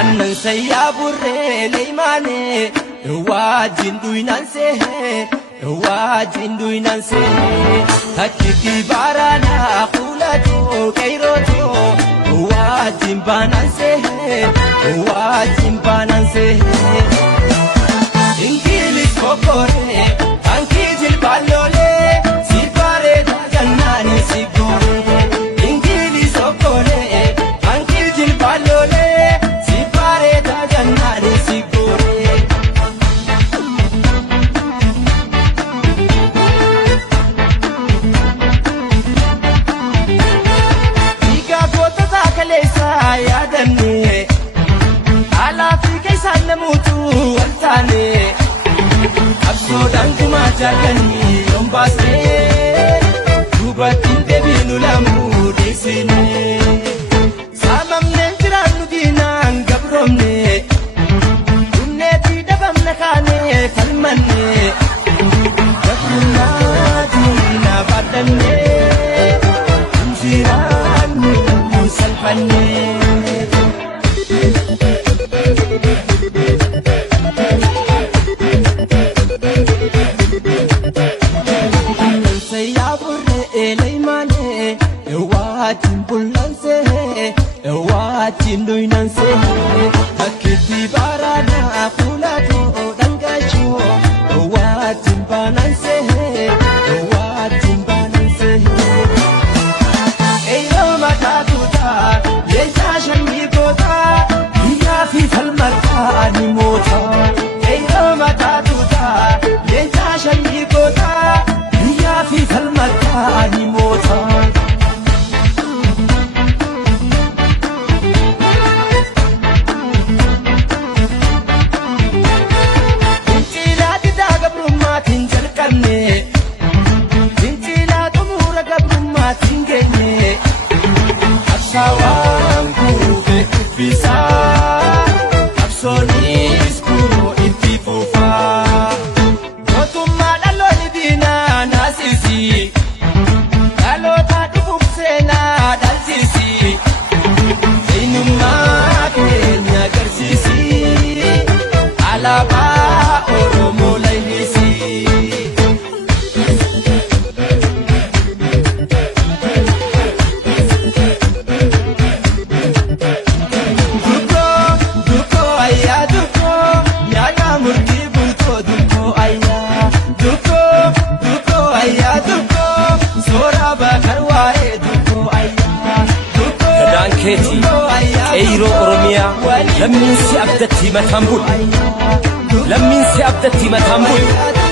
Annan sayya burre leimane wajin duinan se wajin duinan se hakiki barana khulato kairoto wajin banan se ingili kokore anki jil balole sipare jannani sigore ingili sokore anki jil balole sipare jannani sigore iga kota takalesa yadanne ala fi kaisan namutu waltane absodan kuma jagani yombasne dubatin debinu lamu desine samamne jiranu dinan gabromne unne ti dabamna kane kalmanne gabruna dina badanne jiranu musalfanne Jinduinanse akiti barana khulato dangacho watimbananse eyo matatuta yeja shamigota ya fi falmata animota eyo matatuta yeja shamigota ya fi falmata animota Sawangu bekufisa Absonis kuro itifufa Kotuma daloni dina nasisi Dalota tufufsena dalsisi Inuma kenya garsisi Alaba oromo lainisi كيتي ايرو اورميا لمن سي ابدتي متامبول